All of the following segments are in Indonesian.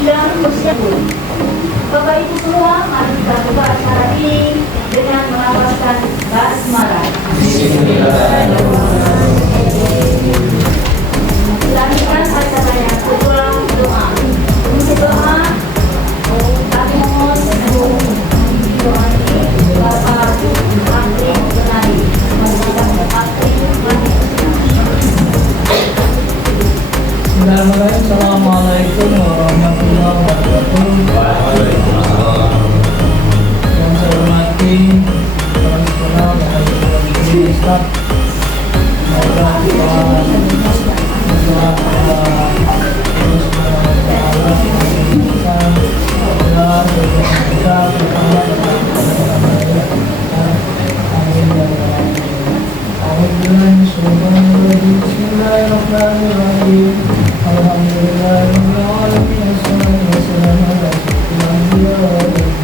bidang tersebut. Bapak Ibu semua, mari kita buka acara ini dengan melafazkan basmalah. Lanjutkan acara yang kedua, doa. Untuk doa, kami mohon doa ini Bapak Akri Benari, Assalamualaikum warahmatullahi wabarakatuh. Yang saya hormati para sekolah dan para staf, semoga Bismillahirrahmanirrahim. Alhamdulillahirrahmanirrahim. Wassalatu wassalamu ala asyrofil anbiya wal mursalin.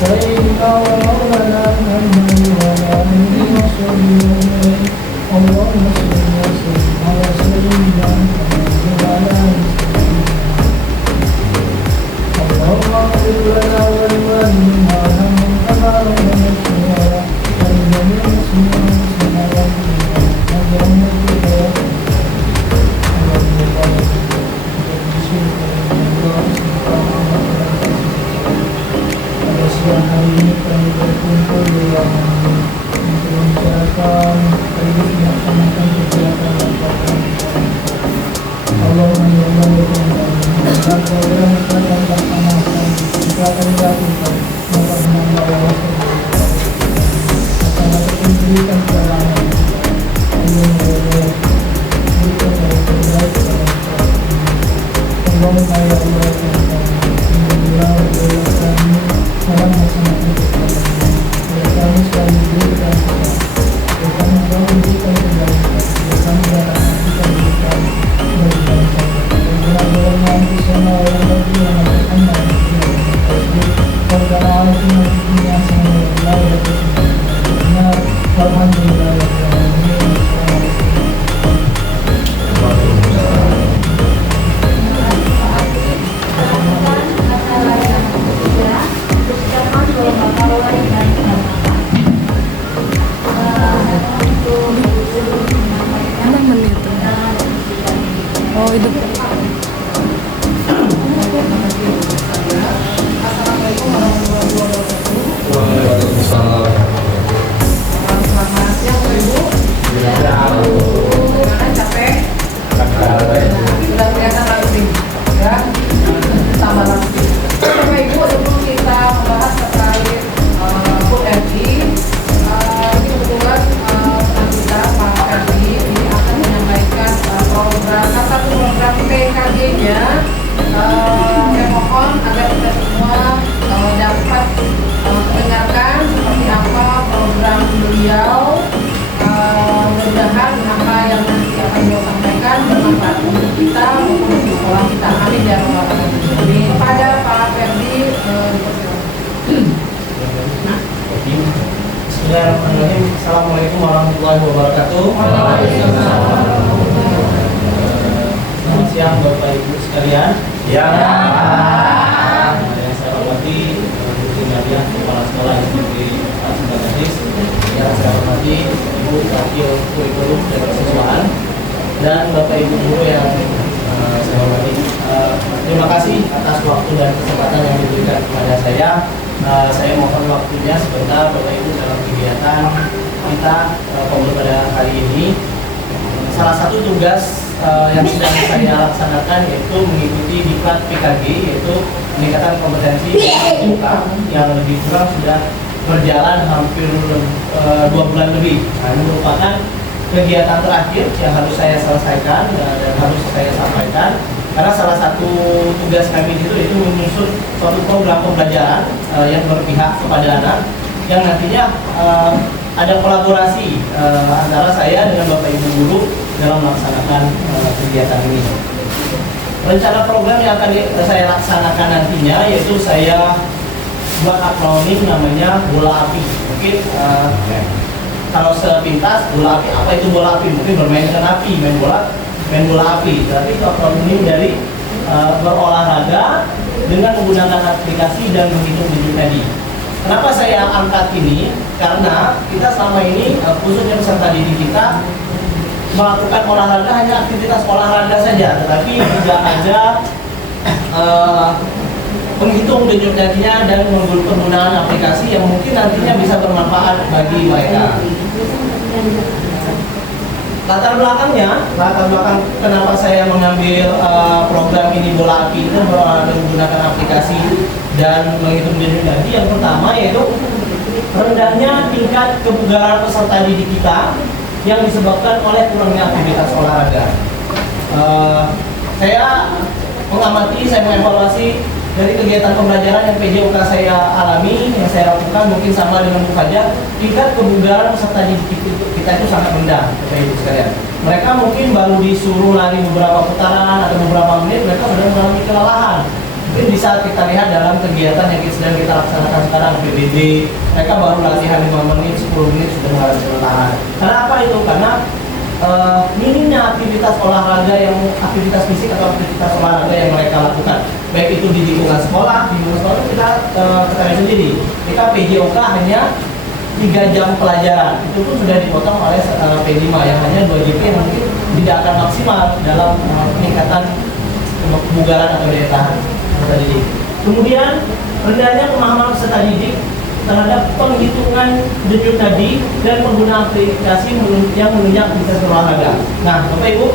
Sayyidina wa maulana Muhammadin wa ala alihi wa sahbihi ajma'in. Allahumma shalli wa sallim ala sayyidina Muhammadin wa ala alihi wa sahbihi. Allahumma ighfir lana wa liwalidayna warhamhum kama rabbayana shaghira wa li jami'il muslimina wal muslimat wal mu'minat. Siang hari ini kami berkumpul di ruangan ini untuk membicarakan sekaligus melaksanakan kegiatan lapangan. Allahumma ya Allah ya Tuhan kami, agar program yang akan dilaksanakan jika akan dilakukan maka menambah wawasan akan diberikan kepada anak Allahumma ya Allah berikan yang terbaik kepada kita. Allahumma ya Allah ya Tuhan kami, kami dalam melaksanakan kegiatan ini, kami selalu diberikan kepada, kami selalu diberikan kebaikan, kami dalam kita diberikan kebaikan. Benar-benar nanti semua yang bagi yang akan Oh, itu. Saya mohon agar kita semua dapat mendengarkan seperti apa program beliau. Mudah-mudahan apa yang nanti akan beliau sampaikan bermanfaat untuk kita maupun untuk sekolah kita. Amin ya rabbal alamin. Kepada Pak Ferdi, Bismillahirrahmanirrahim. Assalamualaikum warahmatullahi wabarakatuh. Selamat siang Bapak Ibu sekalian. Ya. Yang saya hormati Ibu Nadia, Kepala Sekolah di Gadis. Yang saya hormati Ibu Wakil Kurikulum dan Kesiswaan dan Bapak Ibu guru yang saya hormati. Terima kasih atas waktu dan kesempatan yang diberikan kepada saya. Saya mohon waktunya sebentar Bapak Ibu dalam kegiatan kita pada hari ini. Salah satu tugas yang sedang saya laksanakan yaitu mengikuti diklat PKG, yaitu peningkatan kompetensi muka yang lebih kurang sudah berjalan hampir 2 bulan lebih. Nah, ini merupakan kegiatan terakhir yang harus saya selesaikan dan harus saya sampaikan, karena salah satu tugas kami itu menyusun suatu program pembelajaran yang berpihak kepada anak, yang nantinya ada kolaborasi antara saya dengan Bapak Ibu guru dalam melaksanakan kegiatan ini. Rencana program yang akan saya laksanakan nantinya yaitu saya buat akronim namanya bola api. Mungkin kalau sepintas bola api, apa itu bola api? Mungkin bermain dengan api, main bola api. Tapi itu akronim dari berolahraga dengan menggunakan aplikasi dan menghitung denyut nadi. Kenapa saya angkat ini? Karena kita selama ini khususnya peserta didik kita melakukan olahraga hanya aktivitas olahraga saja, tetapi tidak ada menghitung denyut nadinya dan penggunaan aplikasi yang mungkin nantinya bisa bermanfaat bagi mereka. Latar belakang kenapa saya mengambil program ini bola api itu menggunakan aplikasi dan menghitung denyut nadi. Yang pertama yaitu rendahnya tingkat kebugaran peserta didik kita yang disebabkan oleh kurangnya aktivitas olahraga. Saya mengevaluasi dari kegiatan pembelajaran yang PJOK saya alami, yang saya lakukan mungkin sama dengan Bu Fajar, tingkat kebugaran peserta didik kita itu sangat rendah, Bapak Ibu sekalian. Mereka mungkin baru disuruh lari beberapa putaran atau beberapa menit, mereka sudah mengalami kelelahan. Mungkin bisa kita lihat dalam kegiatan yang sedang kita laksanakan sekarang, PBB, mereka baru latihan 5 menit, 10 menit sudah mengalami kelelahan. Karena apa itu? Karena minimnya aktivitas olahraga aktivitas fisik atau aktivitas olahraga yang mereka lakukan, baik itu di lingkungan sekolah. Di lingkungan sekolah kita ketahui sendiri, kita PJOK hanya 3 jam pelajaran, itu pun sudah dipotong oleh P5 yang hanya 2 JP yang mungkin tidak akan maksimal dalam peningkatan kebugaran atau daya tahan peserta didik. Kemudian rendahnya pemahaman peserta didik terhadap penghitungan denyut nadi dan penggunaan aplikasi yang menunjang aktivitas olahraga. Nah, Bapak Ibu,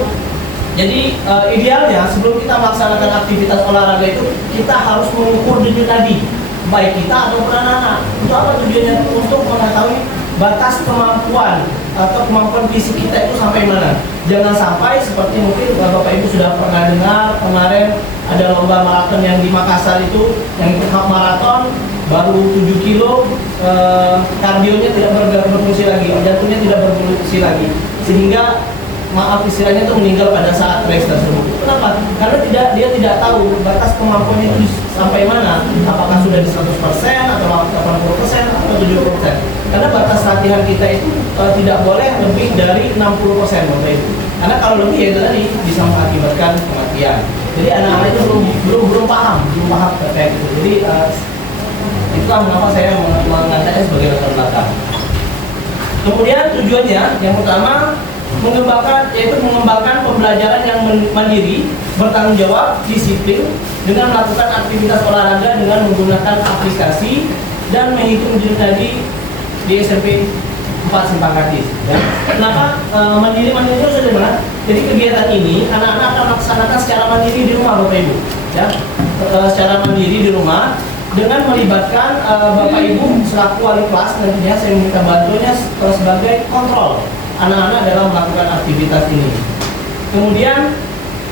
jadi idealnya sebelum kita melaksanakan aktivitas olahraga itu kita harus mengukur denyut nadi baik kita atau anak-anak. Untuk apa tujuannya? Untuk mengetahui batas kemampuan atau kemampuan fisik kita itu sampai mana. Jangan sampai seperti mungkin Bapak Ibu sudah pernah dengar kemarin ada lomba maraton yang di Makassar itu, yang ikut half maraton baru 7 kilo, kardionya tidak berfungsi lagi, jantungnya tidak berfungsi lagi, sehingga maaf istilahnya itu meninggal pada saat race tersebut. Kenapa? Karena dia tidak tahu batas kemampuannya itu sampai mana, apakah sudah di 100% atau 80% atau 70%. Karena batas latihan kita itu tidak boleh lebih dari 60%, Bapak Ibu. Karena kalau lebih ya itu tadi bisa mengakibatkan kematian. Jadi anak-anak itu belum paham terkait itu. Jadi itulah mengapa saya mengangkatnya sebagai latar belakang. Kemudian tujuannya yang pertama mengembangkan pembelajaran yang mandiri, bertanggung jawab, disiplin dengan melakukan aktivitas olahraga dengan menggunakan aplikasi dan menghitung denyut nadi di SMP 4 Simpang Kartis. Ya. Kenapa mandiri itu sederhana? Jadi kegiatan ini anak-anak akan melaksanakan secara mandiri di rumah, Bapak Ibu. Ya, secara mandiri di rumah dengan melibatkan Bapak Ibu selaku wali kelas. Nantinya saya minta bantuannya sebagai kontrol anak-anak dalam melakukan aktivitas ini. Kemudian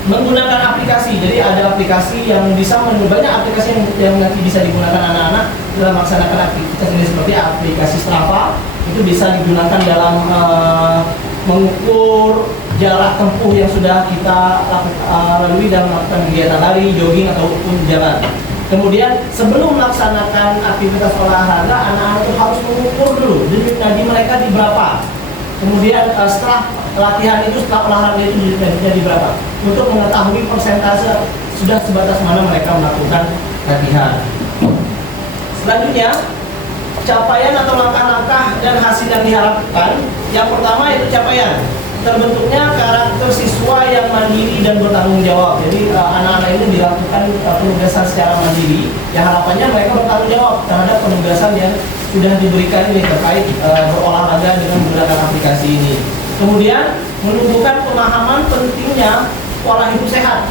menggunakan aplikasi. Jadi ada aplikasi yang bisa banyak aplikasi yang nanti bisa digunakan anak-anak dalam melaksanakan aktivitas ini, seperti aplikasi Strava. Itu bisa digunakan dalam mengukur jarak tempuh yang sudah kita lalui dalam melakukan kegiatan lari, jogging ataupun jalan. Kemudian sebelum melaksanakan aktivitas olahraga, anak-anak itu harus mengukur dulu denyut nadi mereka di berapa. Kemudian setelah latihan itu, setelah olahraga itu denyut nadinya di berapa, untuk mengetahui persentase sudah sebatas mana mereka melakukan latihan. Selanjutnya, capaian atau langkah-langkah dan hasil yang diharapkan. Yang pertama itu capaian, terbentuknya karakter siswa yang mandiri dan bertanggung jawab. Jadi anak-anak ini dilakukan penugasan secara mandiri, yang harapannya mereka bertanggung jawab terhadap penugasan yang sudah diberikan ini terkait berolahraga dengan menggunakan aplikasi ini. Kemudian menumbuhkan pemahaman pentingnya pola hidup sehat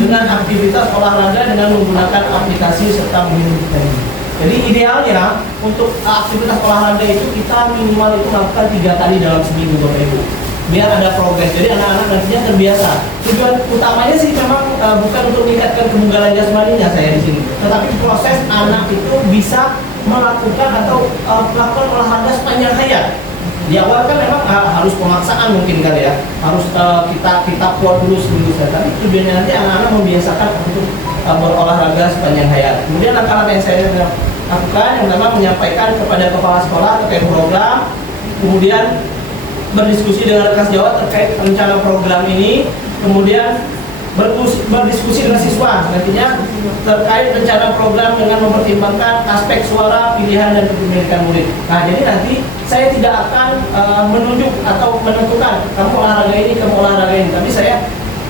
dengan aktivitas olahraga dengan menggunakan aplikasi serta minum vitamin. Jadi idealnya untuk aktivitas olahraga itu kita minimal itu lakukan 3 kali dalam seminggu, Bapak Ibu, biar ada progres. Jadi anak-anak nantinya terbiasa. Tujuan utamanya sih memang bukan untuk meningkatkan kebugaran jasmaninya saya di sini, tetapi proses anak itu bisa melakukan atau melakukan olahraga sepanjang hayat. Di awal kan memang harus pemaksaan mungkin kali ya, harus kita kuat dulu seminggu saja. Tapi tujuannya nanti anak-anak membiasakan untuk berolahraga sepanjang hayat. Kemudian langkah-langkah yang saya lakukan, yang pertama menyampaikan kepada kepala sekolah terkait program, kemudian berdiskusi dengan rekan sejawat terkait rencana program ini, kemudian berdiskusi dengan siswa nantinya terkait rencana program dengan mempertimbangkan aspek suara, pilihan, dan kepemilikan murid. Nah, jadi nanti saya tidak akan menunjuk atau menentukan kamu olahraga ini, kamu olahraga ini, tapi saya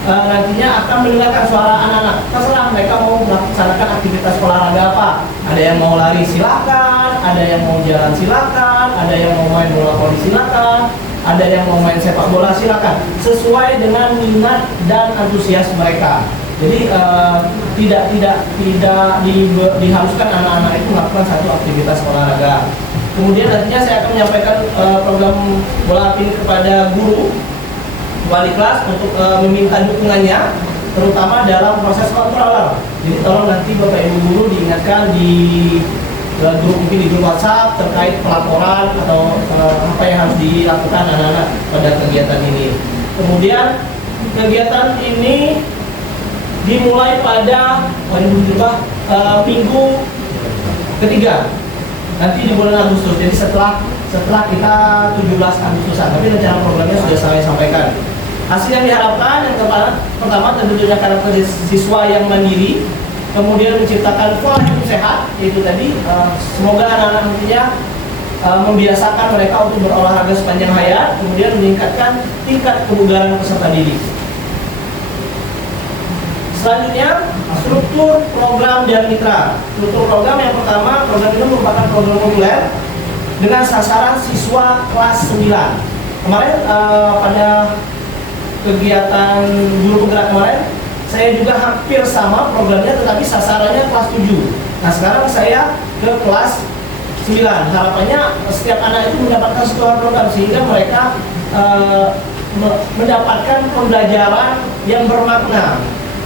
nantinya akan mendengarkan suara anak-anak. Terserah mereka mau melaksanakan aktivitas olahraga apa. Ada yang mau lari silakan, ada yang mau jalan silakan, ada yang mau main bola voli silakan, ada yang mau main sepak bola silakan, sesuai dengan minat dan antusias mereka. Jadi tidak diharuskan anak-anak itu melakukan satu aktivitas olahraga. Kemudian nantinya saya akan menyampaikan program bola api kepada guru wali kelas untuk meminta dukungannya, terutama dalam proses kontroler. Jadi tolong nanti Bapak Ibu guru diingatkan di grup, mungkin di grup WhatsApp terkait pelaporan atau apa yang harus dilakukan anak-anak pada kegiatan ini. Kemudian kegiatan ini dimulai pada minggu ketiga nanti di bulan Agustus. Jadi setelah kita 17 Agustusan, tapi rencana programnya sudah saya sampaikan. Hasil yang diharapkan yang pertama tentunya karakter siswa yang mandiri, kemudian menciptakan pola hidup sehat, yaitu tadi semoga anak-anak nantinya membiasakan mereka untuk berolahraga sepanjang hayat, kemudian meningkatkan tingkat kebugaran peserta didik. Selanjutnya, struktur program dan mitra. Struktur program yang pertama, program ini merupakan program populer dengan sasaran siswa kelas 9. Kemarin pada kegiatan guru penggerak kemarin, saya juga hampir sama programnya, tetapi sasarannya kelas 7. Nah, sekarang saya ke kelas 9. Harapannya setiap anak itu mendapatkan sebuah program sehingga mereka mendapatkan pembelajaran yang bermakna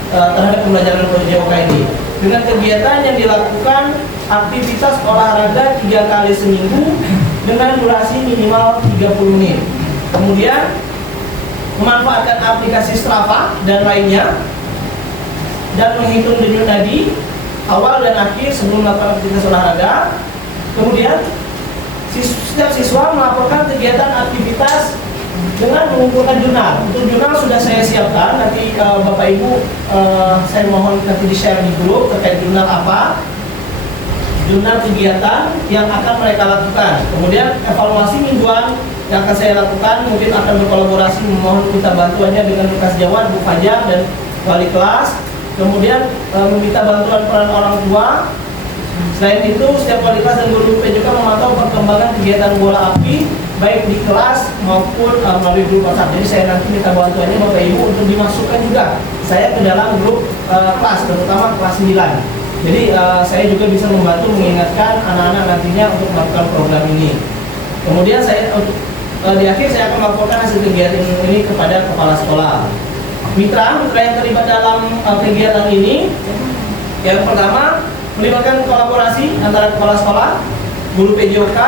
terhadap pembelajaran PJOK ini. Dengan kegiatan yang dilakukan aktivitas olahraga 3 kali seminggu dengan durasi minimal 30 menit. Kemudian memanfaatkan aplikasi Strava dan lainnya, dan menghitung denyut nadi awal dan akhir sebelum melakukan aktivitas olahraga. Kemudian setiap siswa melaporkan kegiatan aktivitas dengan mengumpulkan jurnal. Untuk jurnal sudah saya siapkan, nanti Bapak Ibu saya mohon nanti di-share di grup terkait jurnal apa, jurnal kegiatan yang akan mereka lakukan. Kemudian evaluasi mingguan yang akan saya lakukan, mungkin akan berkolaborasi, memohon minta bantuannya dengan Lukas Jawad, Bu Fajar, dan wali kelas. Kemudian meminta bantuan peran orang tua. Selain itu, setiap wali kelas dan guru BP juga memantau perkembangan kegiatan bola api baik di kelas maupun melalui grup WhatsApp. Jadi saya nanti minta bantuannya Bapak Ibu untuk dimasukkan juga saya ke dalam grup kelas, terutama kelas 9. Jadi saya juga bisa membantu mengingatkan anak-anak nantinya untuk melakukan program ini. Kemudian saya di akhir saya akan melaporkan hasil kegiatan ini kepada kepala sekolah. Mitra yang terlibat dalam kegiatan ini, yang pertama melibatkan kolaborasi antara kepala sekolah, guru PJOK,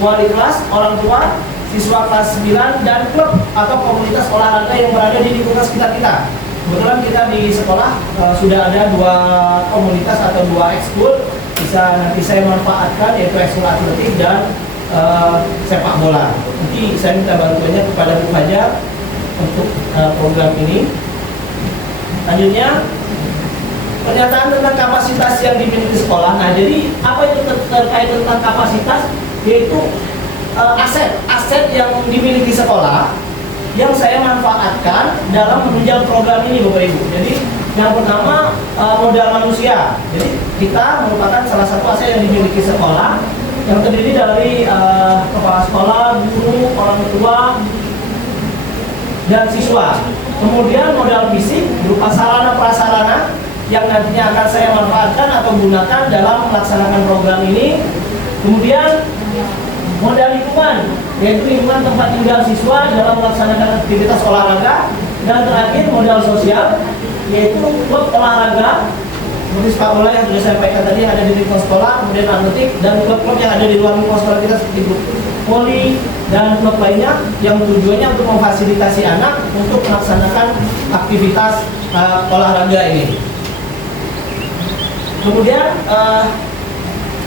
wali kelas, orang tua, siswa kelas 9, dan klub atau komunitas olahraga yang berada di lingkungan sekitar kita. Kebetulan kita di sekolah sudah ada 2 komunitas atau 2 ekskul, bisa nanti saya manfaatkan, yaitu ekskul atletik dan sepak bola. Nanti saya minta bantuannya kepada Bu Fajar untuk program ini. Selanjutnya, pernyataan tentang kapasitas yang dimiliki sekolah. Nah, jadi apa itu terkait tentang kapasitas? Yaitu aset yang dimiliki sekolah yang saya manfaatkan dalam menunjang program ini, Bapak Ibu. Jadi yang pertama modal manusia. Jadi kita merupakan salah satu aset yang dimiliki sekolah yang terdiri dari kepala sekolah, guru, orang tua, dan siswa. Kemudian modal fisik berupa sarana prasarana yang nantinya akan saya manfaatkan atau gunakan dalam melaksanakan program ini. Kemudian modal lingkungan, yaitu lingkungan tempat tinggal siswa dalam melaksanakan aktivitas olahraga. Dan terakhir modal sosial, yaitu klub olahraga seperti sepak bola yang sudah saya sampaikan tadi yang ada di lingkungan sekolah, kemudian atletik, dan klub-klub yang ada di luar lingkungan sekolah kita seperti grup voli dan klub lainnya yang tujuannya untuk memfasilitasi anak untuk melaksanakan aktivitas olahraga ini. Kemudian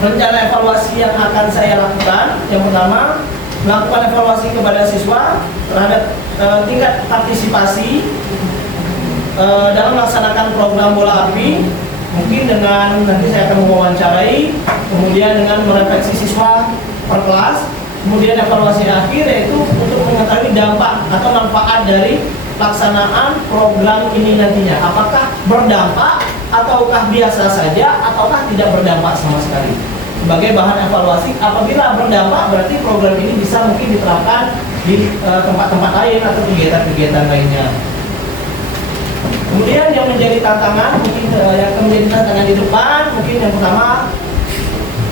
rencana evaluasi yang akan saya lakukan, yang pertama melakukan evaluasi kepada siswa terhadap tingkat partisipasi dalam melaksanakan program bola api, mungkin dengan nanti saya akan mewawancarai, kemudian dengan merefleksi siswa per kelas, kemudian evaluasi akhir yaitu untuk mengetahui dampak atau manfaat dari pelaksanaan program ini nantinya. Apakah berdampak ataukah biasa saja ataukah tidak berdampak sama sekali. Sebagai bahan evaluasi, apabila berdampak berarti program ini bisa mungkin diterapkan di tempat-tempat lain atau kegiatan-kegiatan lainnya. Kemudian yang menjadi tantangan, mungkin yang menjadi tantangan di depan, mungkin yang pertama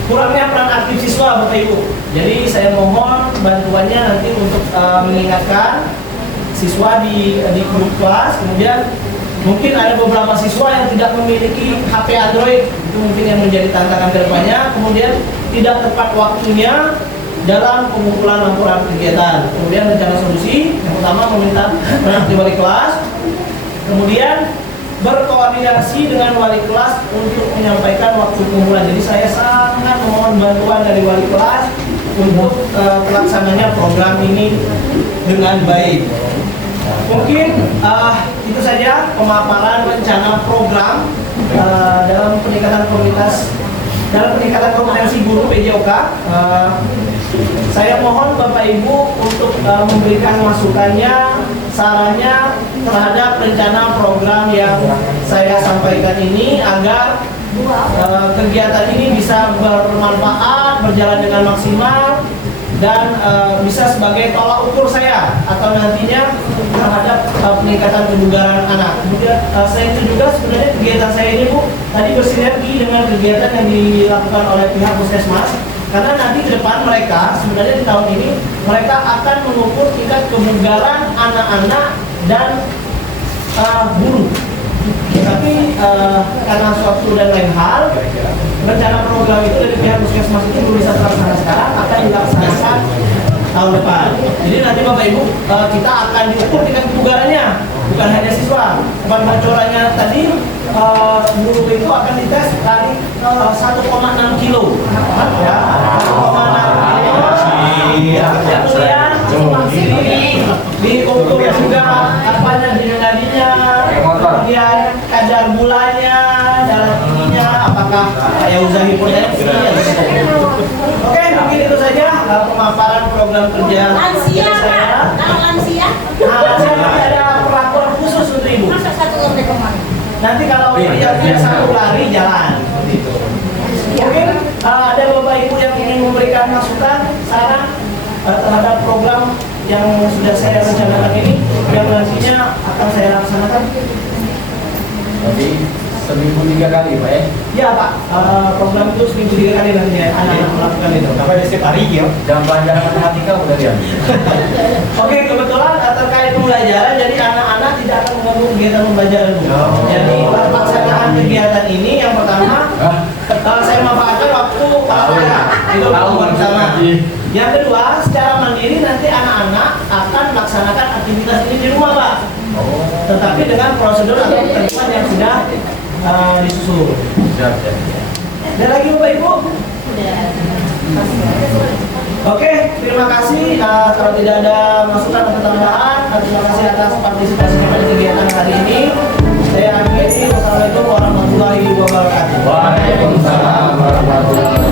kurangnya peran aktif siswa, Bapak Ibu. Jadi saya mohon bantuannya nanti untuk mengingatkan siswa di grup kelas. Kemudian mungkin ada beberapa siswa yang tidak memiliki HP Android, itu mungkin yang menjadi tantangan kedepannya. Kemudian tidak tepat waktunya dalam pengumpulan laporan kegiatan. Kemudian rencana solusi, yang pertama meminta peran aktif wali kelas. Kemudian berkoordinasi dengan wali kelas untuk menyampaikan waktu pengumpulan. Jadi saya sangat mohon bantuan dari wali kelas untuk pelaksananya program ini dengan baik. Mungkin itu saja pemaparan rencana program dalam peningkatan kompetensi guru PJOK. Saya mohon Bapak Ibu untuk memberikan masukannya, sarannya terhadap rencana program yang saya sampaikan ini agar kegiatan ini bisa bermanfaat, berjalan dengan maksimal, dan bisa sebagai tolak ukur saya atau nantinya terhadap peningkatan kebugaran anak. Kemudian selain itu juga sebenarnya kegiatan saya ini Bu tadi bersinergi dengan kegiatan yang dilakukan oleh pihak puskesmas, karena nanti ke depan mereka sebenarnya di tahun ini mereka akan mengukur tingkat kebugaran anak-anak dan guru. Tapi karena suatu dan lain hal, rencana program itu dari pihak puskesmas itu belum bisa terlaksana sekarang, akan dilaksanakan tahun depan. Jadi nanti Bapak Ibu kita akan diukur tingkat kebugarannya, bukan hanya siswa. Bocorannya tadi guru itu akan dites dari 1,6 kilo, ya, 1,6 kilo. Kemudian diukur juga apanya nadinya, kemudian kadar gulanya, darah tingginya, apakah kayak hipertensi. Oke, mungkin itu saja pemaparan program kerja Lansia, saya. Pak. Kalau lansia? Lansia ada perlakuan khusus untuk Ibu. Masa satu lari kemana? Nanti kalau dia satu lari jalan. Mungkin ada Bapak Ibu yang ingin memberikan masukan, saran terhadap program yang sudah saya rencanakan ini, yang nantinya akan saya laksanakan. Jadi seminggu 3 kali Pak ya? Ya Pak, program itu seminggu 3 kali nantinya anak-anak melakukan itu. Sampai di setiap hari ya? Jam pelajaran matematika udah diambil. Oke, kebetulan terkait pembelajaran, jadi anak-anak tidak akan mengganggu kegiatan pembelajaran Bu. Jadi pelaksanaan kegiatan ini yang pertama, saya manfaatkan waktu olahraga. Itu yang pertama. Yang kedua, secara mandiri nanti anak-anak akan melaksanakan aktivitas ini di rumah Pak. Tetapi dengan prosedur atau ketentuan yang sudah disusun. Ada lagi Bapak Ibu? Oke, terima kasih. Kalau tidak ada masukan atau tambahan, terima kasih atas partisipasinya pada kegiatan hari ini. Saya akhiri. Wassalamualaikum warahmatullahi wabarakatuh. Waalaikumsalam warahmatullahi wabarakatuh.